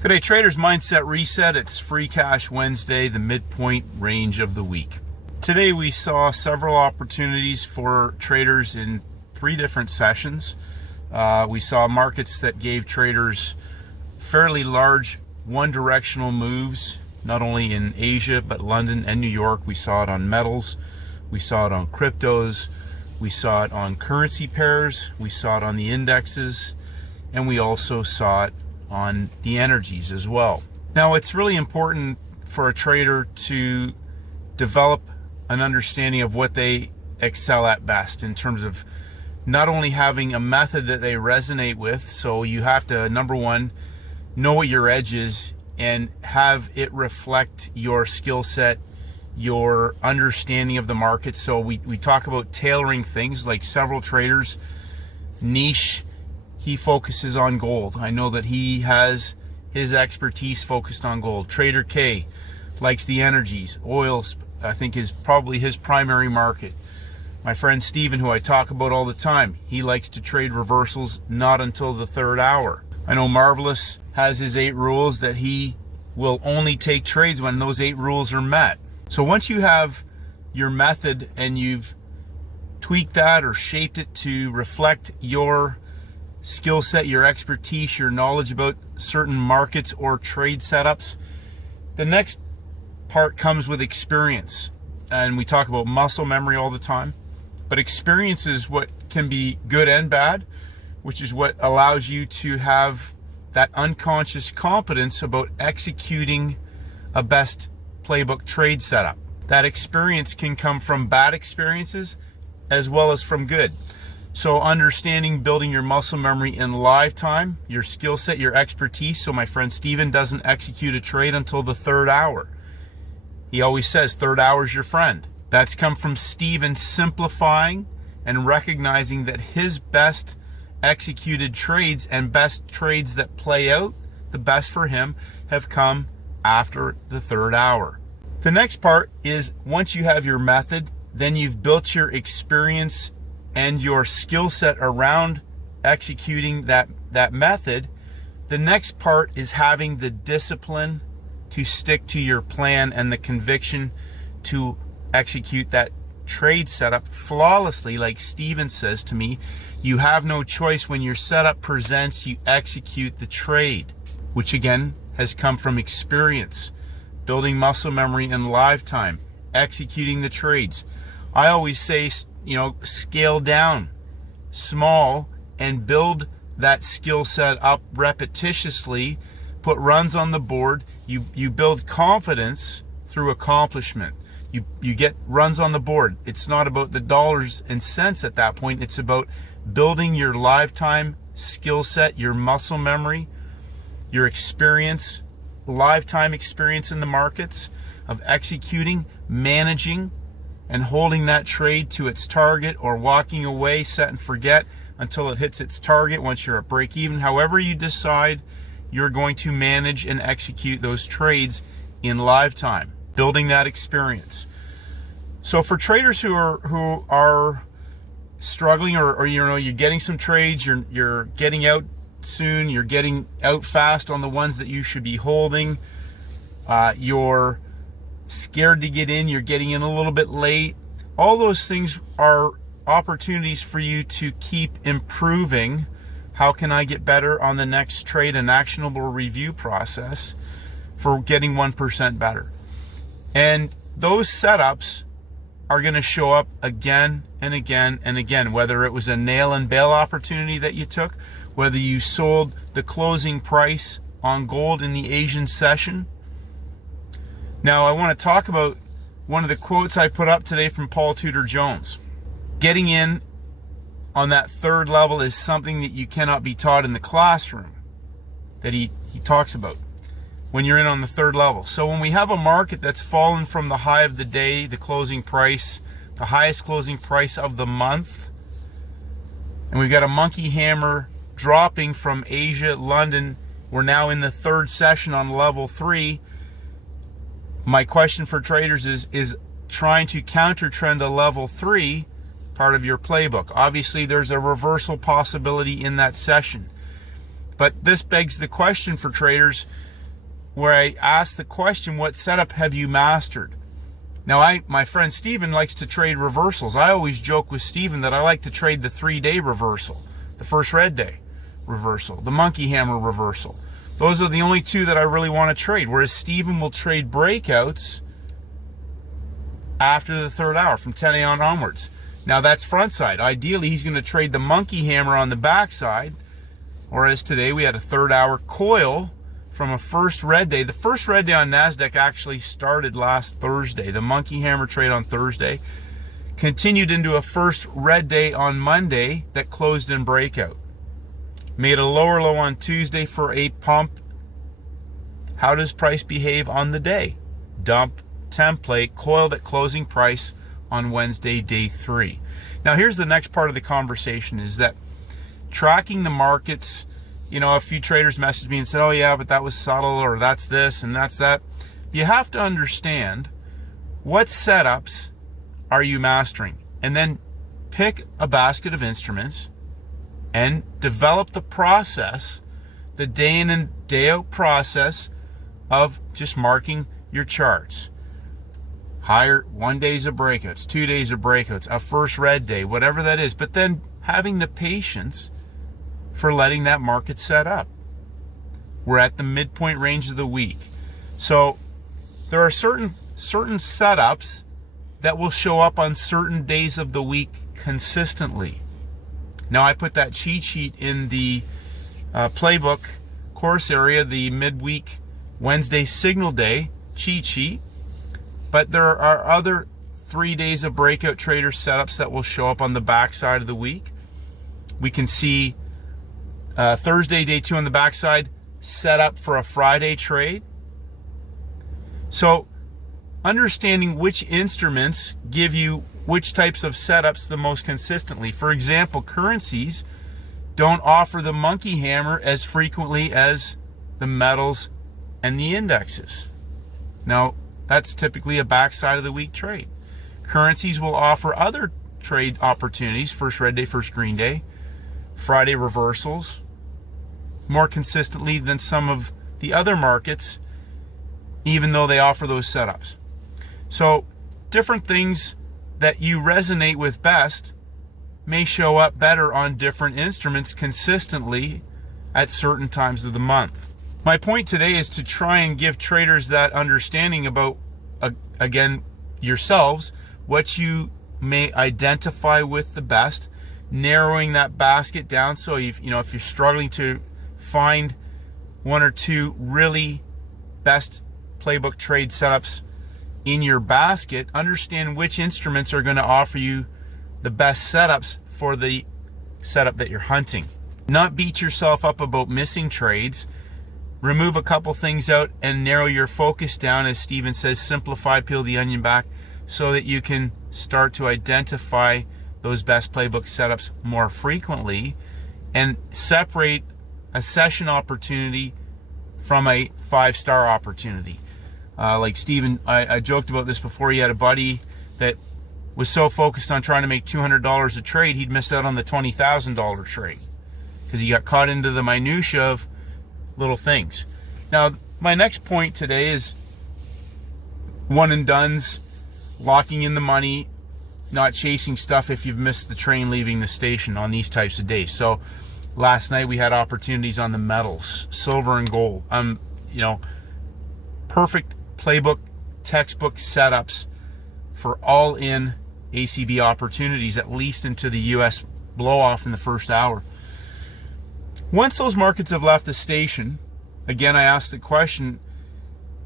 Today, Traders Mindset Reset. It's Free Cash Wednesday, the midpoint range of the week. Today, we saw several opportunities for traders in 3 different sessions. We saw markets that gave traders fairly large one-directional moves, not only in Asia, but London and New York. We saw it on metals. We saw it on cryptos. We saw it on currency pairs. We saw it on the indexes. And we also saw it on the energies as well. Now, it's really important for a trader to develop an understanding of what they excel at best in terms of not only having a method that they resonate with, so you have to, number one, know what your edge is and have it reflect your skill set, your understanding of the market. So we talk about tailoring things, like several traders niche. He focuses on gold. I know that he has his expertise focused on gold. Trader K likes the energies. Oils, I think, is probably his primary market. My friend Steven, who I talk about all the time, he likes to trade reversals not until the 3rd hour. I know Marvelous has his 8 rules that he will only take trades when those 8 rules are met. So once you have your method and you've tweaked that or shaped it to reflect your skill set, your expertise, your knowledge about certain markets or trade setups, the next part comes with experience. And we talk about muscle memory all the time, but experience is what can be good and bad, which is what allows you to have that unconscious competence about executing a best playbook trade setup. That experience can come from bad experiences as well as from good. So understanding, building your muscle memory in live time, your skill set, your expertise. So my friend Steven doesn't execute a trade until the 3rd hour. He always says 3rd hour is your friend. That's come from Steven simplifying and recognizing that his best executed trades and best trades that play out the best for him have come after the 3rd hour. The next part is, once you have your method, then you've built your experience and your skill set around executing that method. The next part is having the discipline to stick to your plan and the conviction to execute that trade setup flawlessly. Like Steven says to me, you have no choice. When your setup presents, you execute the trade, which again has come from experience, building muscle memory in live time, executing the trades. I always say, scale down small and build that skill set up repetitiously. Put runs on the board. You build confidence through accomplishment. You get runs on the board. It's not about the dollars and cents at that point. It's about building your lifetime skill set, your muscle memory, your experience, lifetime experience in the markets of executing, managing, and holding that trade to its target, or walking away, set and forget until it hits its target once you're at break even. However you decide you're going to manage and execute those trades in live time, building that experience. So for traders who are struggling, or you're getting some trades, you're getting out soon, you're getting out fast on the ones that you should be holding, you're scared to get in, you're getting in a little bit late. All those things are opportunities for you to keep improving. How can I get better on the next trade? An actionable review process for getting 1% better. And those setups are going to show up again and again and again, whether it was a nail and bail opportunity that you took, whether you sold the closing price on gold in the Asian session. Now, I want to talk about one of the quotes I put up today from Paul Tudor Jones. Getting in on that 3rd level is something that you cannot be taught in the classroom, that he talks about when you're in on the 3rd level. So when we have a market that's fallen from the high of the day, the closing price, the highest closing price of the month, and we've got a monkey hammer dropping from Asia, London, we're now in the 3rd session on level 3. My question for traders is trying to counter trend a level 3 part of your playbook? Obviously, there's a reversal possibility in that session. But this begs the question for traders, where I asked the question, what setup have you mastered? Now, my friend Steven likes to trade reversals. I always joke with Steven that I like to trade the 3-day reversal, the first red day reversal, the monkey hammer reversal. Those are the only two that I really want to trade, whereas Steven will trade breakouts after the third hour from 10 a.m. onwards. Now, that's front side. Ideally, he's going to trade the monkey hammer on the back side, whereas today we had a third hour coil from a first red day. The first red day on NASDAQ actually started last Thursday. The monkey hammer trade on Thursday continued into a first red day on Monday that closed in breakout. Made a lower low on Tuesday for a pump. How does price behave on the day? Dump template, coiled at closing price on Wednesday, day 3. Now, here's the next part of the conversation, is that tracking the markets, you know, a few traders messaged me and said, oh yeah, but that was subtle, or that's this and that's that. You have to understand what setups are you mastering, and then pick a basket of instruments and develop the process, the day in and day out process of just marking your charts. Higher 1 days of breakouts, 2 days of breakouts, a first red day, whatever that is, but then having the patience for letting that market set up. We're at the midpoint range of the week. So there are certain setups that will show up on certain days of the week consistently. Now, I put that cheat sheet in the playbook course area, the midweek Wednesday signal day cheat sheet, but there are other 3 days of breakout trader setups that will show up on the back side of the week. We can see Thursday, day 2 on the backside, set up for a Friday trade. So understanding which instruments give you which types of setups the most consistently. For example, currencies don't offer the monkey hammer as frequently as the metals and the indexes. Now, that's typically a backside of the week trade. Currencies will offer other trade opportunities, first red day, first green day, Friday reversals, more consistently than some of the other markets, even though they offer those setups. So different things that you resonate with best may show up better on different instruments consistently at certain times of the month. My point today is to try and give traders that understanding about, again, yourselves, what you may identify with the best, narrowing that basket down. So if you're struggling to find 1 or 2 really best playbook trade setups in your basket, understand which instruments are going to offer you the best setups for the setup that you're hunting. Not beat yourself up about missing trades. Remove a couple things out and narrow your focus down, as Steven says, simplify, peel the onion back, so that you can start to identify those best playbook setups more frequently and separate a session opportunity from a 5-star opportunity. Like Steven, I joked about this before. He had a buddy that was so focused on trying to make $200 a trade, he'd missed out on the $20,000 trade because he got caught into the minutia of little things. Now, my next point today is one and dones, locking in the money, not chasing stuff if you've missed the train leaving the station on these types of days. So last night we had opportunities on the metals, silver and gold. Perfect playbook, textbook setups for all-in ACB opportunities, at least into the US blow-off in the first hour. Once those markets have left the station, again, I asked the question,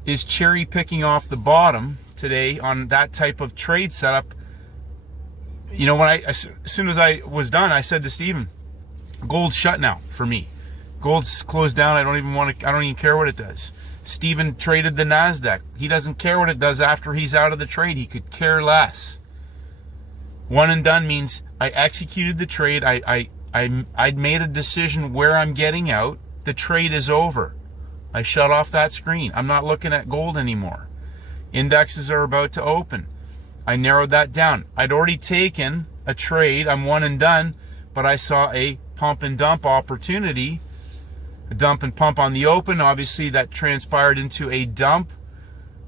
is cherry picking off the bottom today on that type of trade setup? As soon as I was done, I said to Steven, gold's shut now for me. Gold's closed down. I don't even care what it does. Steven traded the NASDAQ. He doesn't care what it does after he's out of the trade. He could care less. One and done means I executed the trade. I'd made a decision where I'm getting out. The trade is over. I shut off that screen. I'm not looking at gold anymore. Indexes are about to open. I narrowed that down. I'd already taken a trade. I'm one and done, but I saw a pump and dump opportunity a dump and pump on the open. Obviously, that transpired into a dump.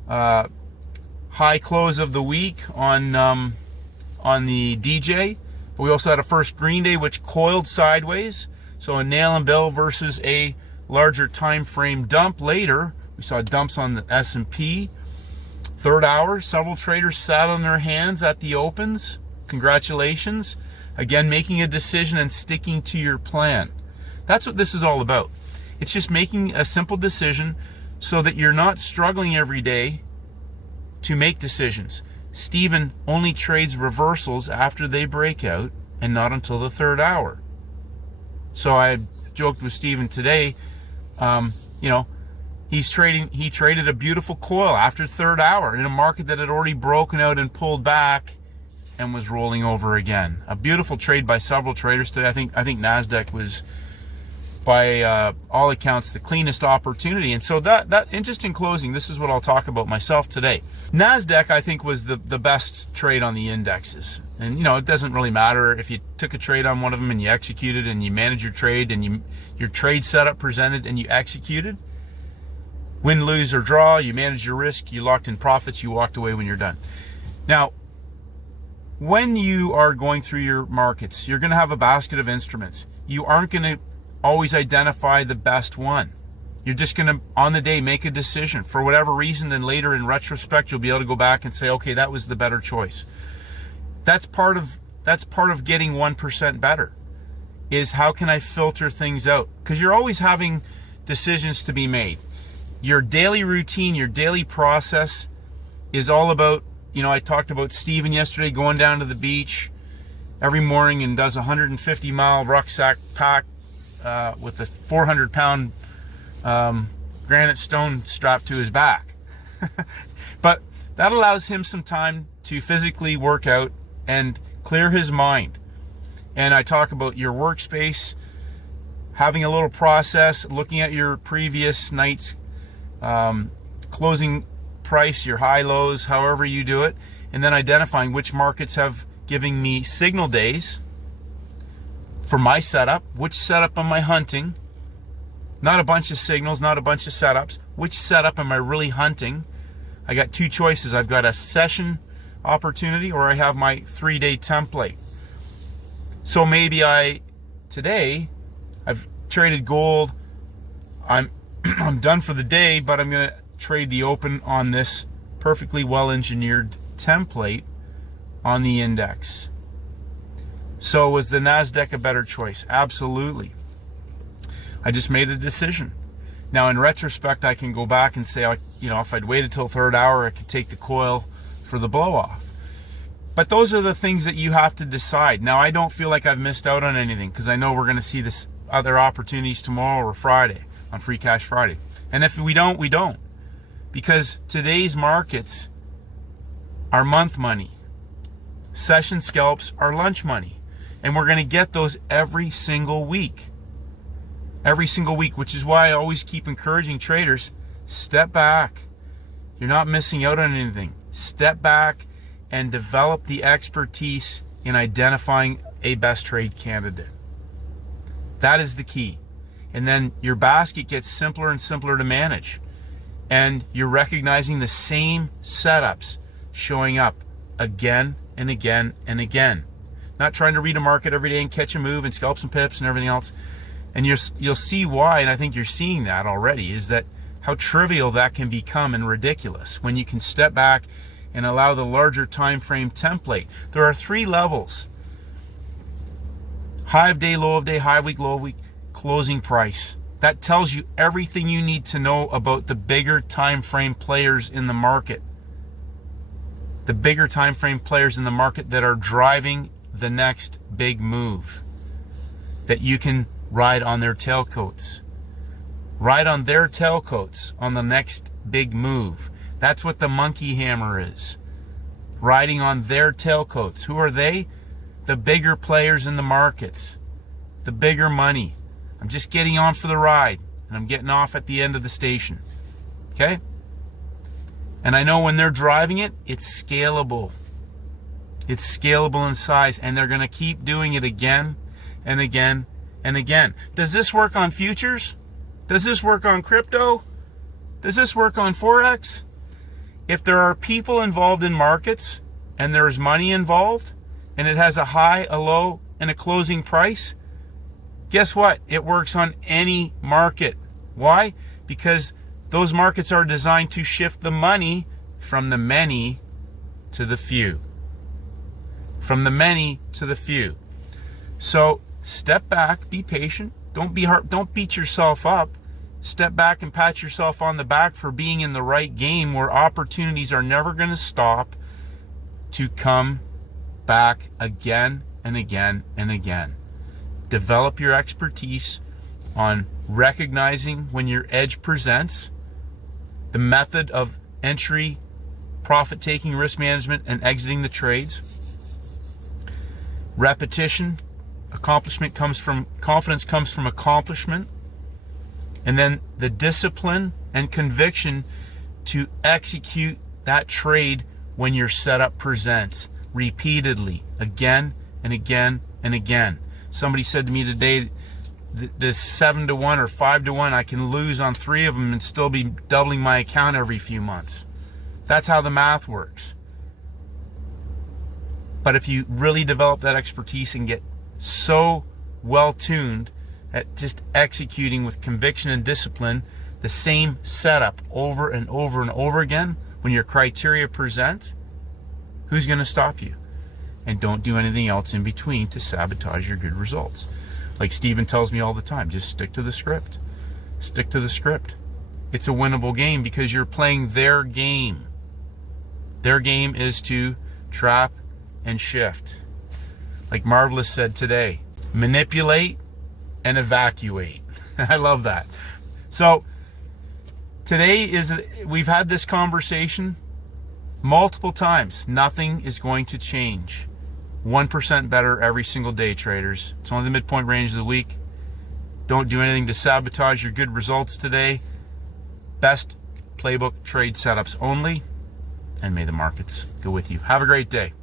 High close of the week on the DJ. But we also had a first green day, which coiled sideways. So a nail and bill versus a larger time frame dump. Later, we saw dumps on the S&P. Third hour, several traders sat on their hands at the opens. Congratulations. Again, making a decision and sticking to your plan. That's what this is all about. It's just making a simple decision so that you're not struggling every day to make decisions. Steven only trades reversals after they break out and not until the third hour. So I joked with Steven today, he traded a beautiful coil after third hour in a market that had already broken out and pulled back and was rolling over again. A beautiful trade by several traders today. I think NASDAQ was, by all accounts, the cleanest opportunity. And so and just in closing, this is what I'll talk about myself today. NASDAQ, I think, was the best trade on the indexes. And, it doesn't really matter if you took a trade on one of them and you executed and you managed your trade and your trade setup presented and you executed. Win, lose, or draw, you managed your risk, you locked in profits, you walked away when you're done. Now, when you are going through your markets, you're going to have a basket of instruments. You aren't going to always identify the best one. You're just going to, on the day, make a decision for whatever reason. Then later in retrospect, you'll be able to go back and say, okay, that was the better choice. That's part of getting 1% better, is how can I filter things out? Because you're always having decisions to be made. Your daily routine, your daily process is all about, I talked about Steven yesterday going down to the beach every morning and does a 150-mile rucksack pack with a 400-pound granite stone strapped to his back. But that allows him some time to physically work out and clear his mind. And I talk about your workspace, having a little process, looking at your previous night's closing price, your high lows, however you do it, and then identifying which markets have given me signal days for my setup, which setup am I hunting, not a bunch of signals, not a bunch of setups, which setup am I really hunting. I got two choices. I've got a session opportunity or I have my 3-day template. So maybe today I've traded gold, I'm done for the day, but I'm going to trade the open on this perfectly well-engineered template on the index. So was the NASDAQ a better choice? Absolutely. I just made a decision. Now, in retrospect, I can go back and say, if I'd waited till third hour, I could take the coil for the blow-off. But those are the things that you have to decide. Now, I don't feel like I've missed out on anything because I know we're going to see this other opportunities tomorrow or Friday on Free Cash Friday. And if we don't, we don't. Because today's markets are month money. Session scalps are lunch money. And we're going to get those every single week. Every single week, which is why I always keep encouraging traders, step back. You're not missing out on anything. Step back and develop the expertise in identifying a best trade candidate. That is the key. And then your basket gets simpler and simpler to manage. And you're recognizing the same setups showing up again and again and again. Not trying to read a market every day and catch a move and scalp some pips and everything else. And you'll see why, and I think you're seeing that already, is that how trivial that can become and ridiculous when you can step back and allow the larger time frame template. There are 3 levels. High of day, low of day, high of week, low of week, closing price. That tells you everything you need to know about the bigger time frame players in the market. The bigger time frame players in the market that are driving the next big move. That you can ride on their tailcoats. Ride on their tailcoats on the next big move. That's what the monkey hammer is. Riding on their tailcoats. Who are they? The bigger players in the markets. The bigger money. I'm just getting on for the ride, and I'm getting off at the end of the station. Okay? And I know when they're driving it, it's scalable. It's scalable in size, and they're going to keep doing it again and again and again. Does this work on futures? Does this work on crypto? Does this work on Forex? If there are people involved in markets and there's money involved and it has a high, a low, and a closing price, guess what? It works on any market. Why? Because those markets are designed to shift the money from the many to the few. From the many to the few. So step back, be patient. Don't beat yourself up. Step back and pat yourself on the back for being in the right game where opportunities are never going to stop to come back again and again and again. Develop your expertise on recognizing when your edge presents, the method of entry, profit taking, risk management, and exiting the trades. Repetition, confidence comes from accomplishment. And then the discipline and conviction to execute that trade when your setup presents repeatedly, again and again and again. Somebody said to me today, this 7-to-1 or 5-to-1, I can lose on 3 of them and still be doubling my account every few months. That's how the math works. But if you really develop that expertise and get so well tuned at just executing with conviction and discipline the same setup over and over and over again, when your criteria present, who's going to stop you? And don't do anything else in between to sabotage your good results. Like Steven tells me all the time, just stick to the script. Stick to the script. It's a winnable game because you're playing their game. Their game is to trap and shift. Like Marvelous said today, manipulate and evacuate. I love that. So today we've had this conversation multiple times. Nothing is going to change. 1% better every single day, traders. It's only the midpoint range of the week. Don't do anything to sabotage your good results today. Best playbook trade setups only. And may the markets go with you. Have a great day.